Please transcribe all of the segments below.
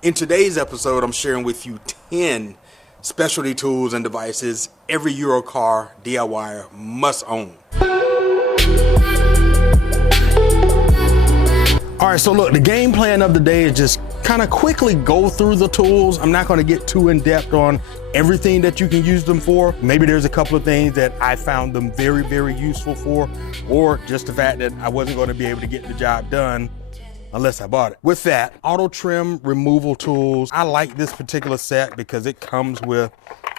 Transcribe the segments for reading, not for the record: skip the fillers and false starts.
In today's episode, I'm sharing with you 10 specialty tools and devices every Euro car DIYer must own. All right, so look, the game plan of the day is just kind of quickly go through the tools. I'm not going to get too in depth on everything that you can use them for. Maybe there's a couple of things that I found them very, very useful for, or just the fact that I wasn't going to be able to get the job done unless I bought it. With that, auto trim removal tools. I like this particular set because it comes with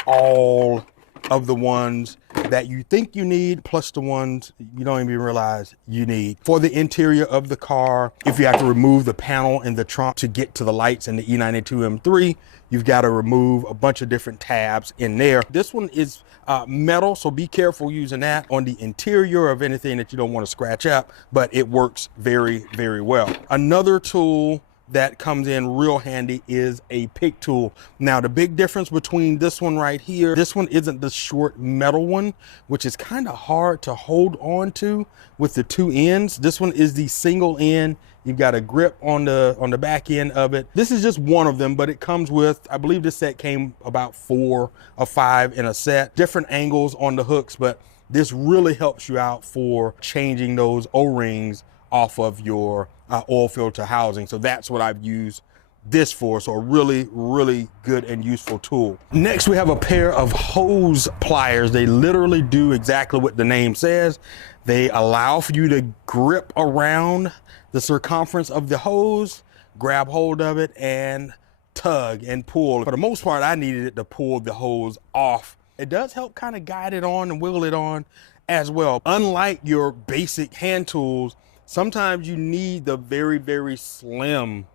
all of the ones that you think you need, plus the ones you don't even realize you need. For the interior of the car, if you have to remove the panel in the trunk to get to the lights in the E92 M3, you've got to remove a bunch of different tabs in there. This one is metal, so be careful using that on the interior of anything that you don't want to scratch up, but it works very, very well. Another tool that comes in real handy is a pick tool. Now, the big difference between this one right here, this one isn't the short metal one, which is kind of hard to hold on to with the two ends. This one is the single end. You've got a grip on the back end of it. This is just one of them, but it comes with, I believe this set came about 4 or 5 in a set, different angles on the hooks, but this really helps you out for changing those O-rings off of your oil filter housing. So that's what I've used this for. So a really, really good and useful tool. Next, we have a pair of hose pliers. They literally do exactly what the name says. They allow for you to grip around the circumference of the hose, grab hold of it and tug and pull. For the most part, I needed it to pull the hose off. It does help kind of guide it on and wiggle it on as well. Unlike your basic hand tools, sometimes you need the very, very slim,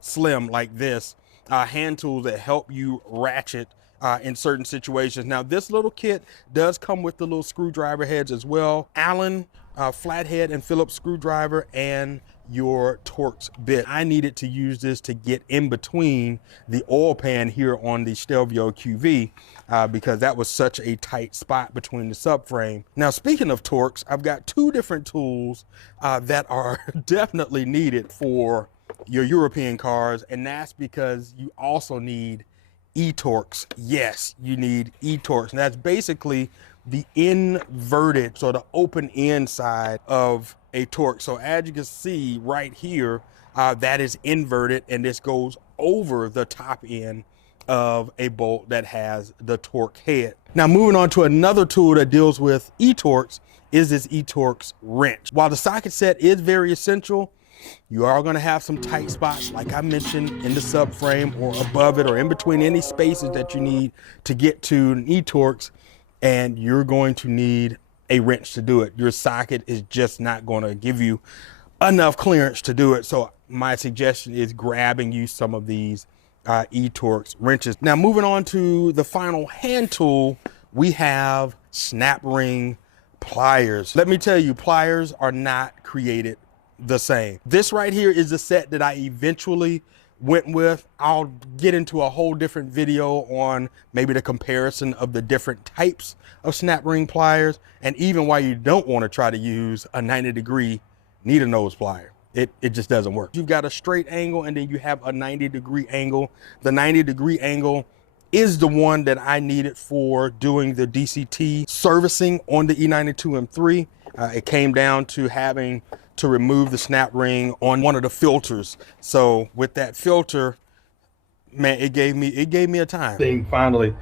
slim like this, hand tools that help you ratchet in certain situations. Now, this little kit does come with the little screwdriver heads as well. Allen flathead and Phillips screwdriver and your Torx bit. I needed to use this to get in between the oil pan here on the Stelvio QV because that was such a tight spot between the subframe. Now, speaking of Torx, I've got 2 different tools that are definitely needed for your European cars, and that's because you also need E-Torx. Yes, you need E-Torx, and that's basically the inverted, so the open end side of a Torx. So as you can see right here, that is inverted, and this goes over the top end of a bolt that has the Torx head. Now, moving on to another tool that deals with E-Torx is this E-Torx wrench. While the socket set is very essential, you are going to have some tight spots, like I mentioned, in the subframe or above it or in between any spaces that you need to get to an E-Torx, and you're going to need a wrench to do it. Your socket is just not going to give you enough clearance to do it. So my suggestion is grabbing you some of these E-Torx wrenches. Now, moving on to the final hand tool, we have Snap Ring pliers. Let me tell you, pliers are not created the same. This right here is the set that I eventually went with. I'll get into a whole different video on maybe the comparison of the different types of snap ring pliers, and even why you don't want to try to use a 90-degree needle nose plier. It just doesn't work. You've got a straight angle and then you have a 90-degree angle. The 90-degree angle is the one that I needed for doing the DCT servicing on the E92 M3. It came down to having to remove the snap ring on one of the filters. So with that filter, man, it gave me a time. Thing finally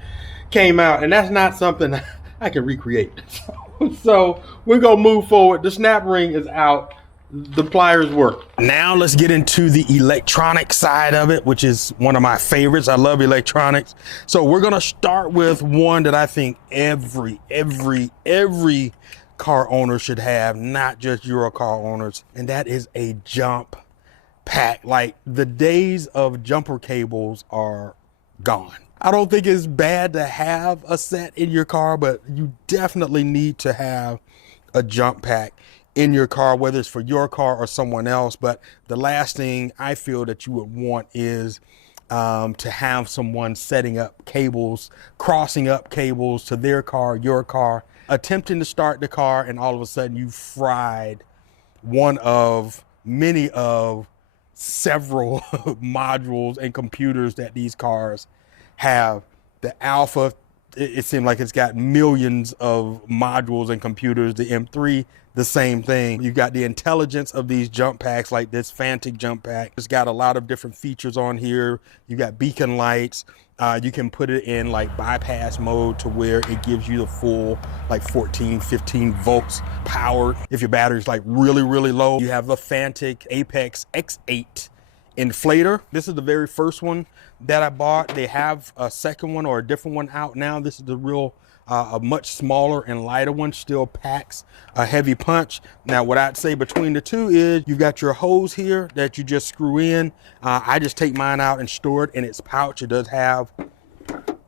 came out, and that's not something I can recreate. So we're gonna move forward. The snap ring is out. The pliers work. Now let's get into the electronic side of it, which is one of my favorites. I love electronics. So we're gonna start with one that I think every car owner should have, not just Euro car owners, and that is a jump pack. Like, the days of jumper cables are gone. I don't think it's bad to have a set in your car, but you definitely need to have a jump pack in your car, whether it's for your car or someone else. But the last thing I feel that you would want is to have someone setting up cables, crossing up cables to their car, your car, attempting to start the car, and all of a sudden you fried one of many of several modules and computers that these cars have. The Alfa, it seemed like it's got millions of modules and computers. The M3, the same thing. You've got the intelligence of these jump packs, like this FANTTIK jump pack. It's got a lot of different features on here. You got beacon lights. You can put it in like bypass mode to where it gives you the full like 14, 15 volts power. If your battery's like really, really low, you have the FANTTIK Apex X8 inflator. This is the very first one that I bought. They have a second one or a different one out now. This is the real a much smaller and lighter one, still packs a heavy punch. Now what I'd say between the two is you've got your hose here that you just screw in. I just take mine out and store it in its pouch. It does have,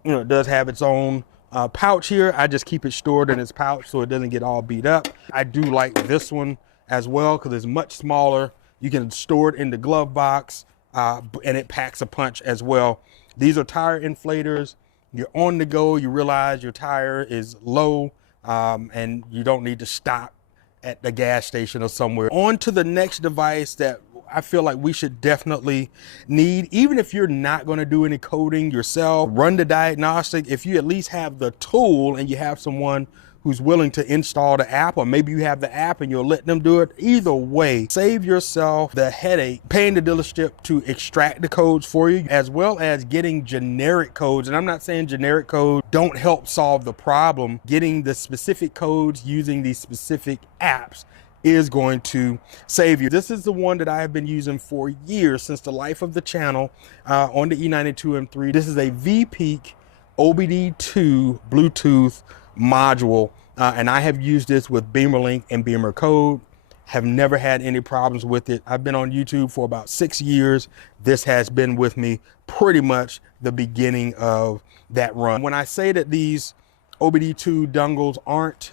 you know, it does have its own pouch here. I just keep it stored in its pouch so it doesn't get all beat up. I do like this one as well because it's much smaller. You can store it in the glove box and it packs a punch as well. These are tire inflators. You're on the go, you realize your tire is low and you don't need to stop at the gas station or somewhere. On to the next device that I feel like we should definitely need, even if you're not going to do any coding yourself, run the diagnostic. If you at least have the tool and you have someone who's willing to install the app, or maybe you have the app and you'll let them do it. Either way, save yourself the headache paying the dealership to extract the codes for you, as well as getting generic codes. And I'm not saying generic codes don't help solve the problem. Getting the specific codes using these specific apps is going to save you. This is the one that I have been using for years, since the life of the channel, on the E92 M3. This is a VEEPEAK OBDII Bluetooth module, and I have used this with BeamerLink and Beamer Code. Have never had any problems with it. I've been on YouTube for about 6 years. This has been with me pretty much the beginning of that run. When I say that these OBDII dongles aren't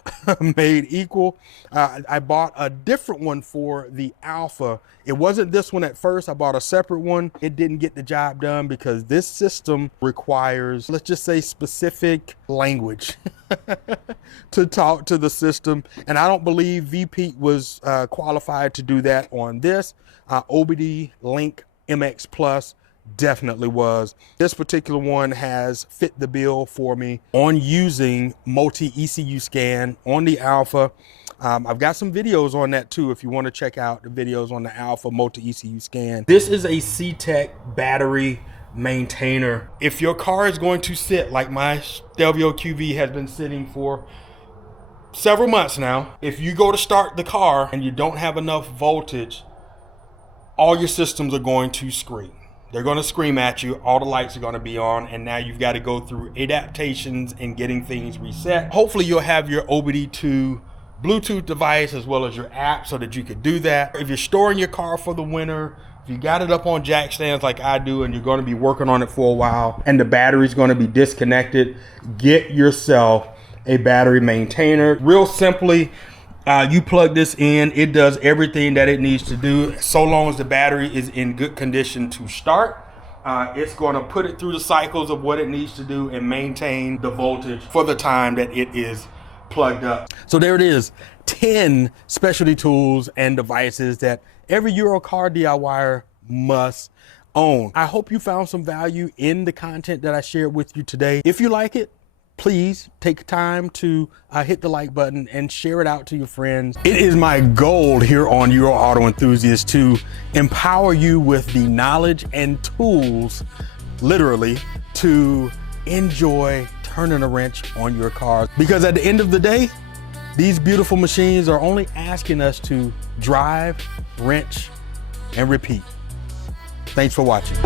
made equal, I bought a different one for the Alfa. It wasn't this one at first. I bought a separate one. It didn't get the job done because this system requires, let's just say, specific language to talk to the system. And I don't believe VEEPEAK was qualified to do that on this. OBDLink MX Plus definitely was. This particular one has fit the bill for me on using multi-ECU scan on the Alfa. I've got some videos on that too if you want to check out the videos on the Alfa multi-ECU scan. This is a CTEK battery maintainer. If your car is going to sit like my Stelvio QV has been sitting for several months now, if you go to start the car and you don't have enough voltage, all your systems are going to scream. They're going to scream at you, all the lights are going to be on, and now you've got to go through adaptations and getting things reset. Hopefully you'll have your OBDII Bluetooth device as well as your app so that you could do that. If you're storing your car for the winter, if you got it up on jack stands like I do and you're going to be working on it for a while and the battery's going to be disconnected, get yourself a battery maintainer. Real simply, you plug this in, it does everything that it needs to do. So long as the battery is in good condition to start, it's going to put it through the cycles of what it needs to do and maintain the voltage for the time that it is plugged up. So there it is, 10 specialty tools and devices that every Euro car DIYer must own. I hope you found some value in the content that I shared with you today. If you like it, please take time to hit the like button and share it out to your friends. It is my goal here on Euro Auto Enthusiast to empower you with the knowledge and tools, literally, to enjoy turning a wrench on your car. Because at the end of the day, these beautiful machines are only asking us to drive, wrench, and repeat. Thanks for watching.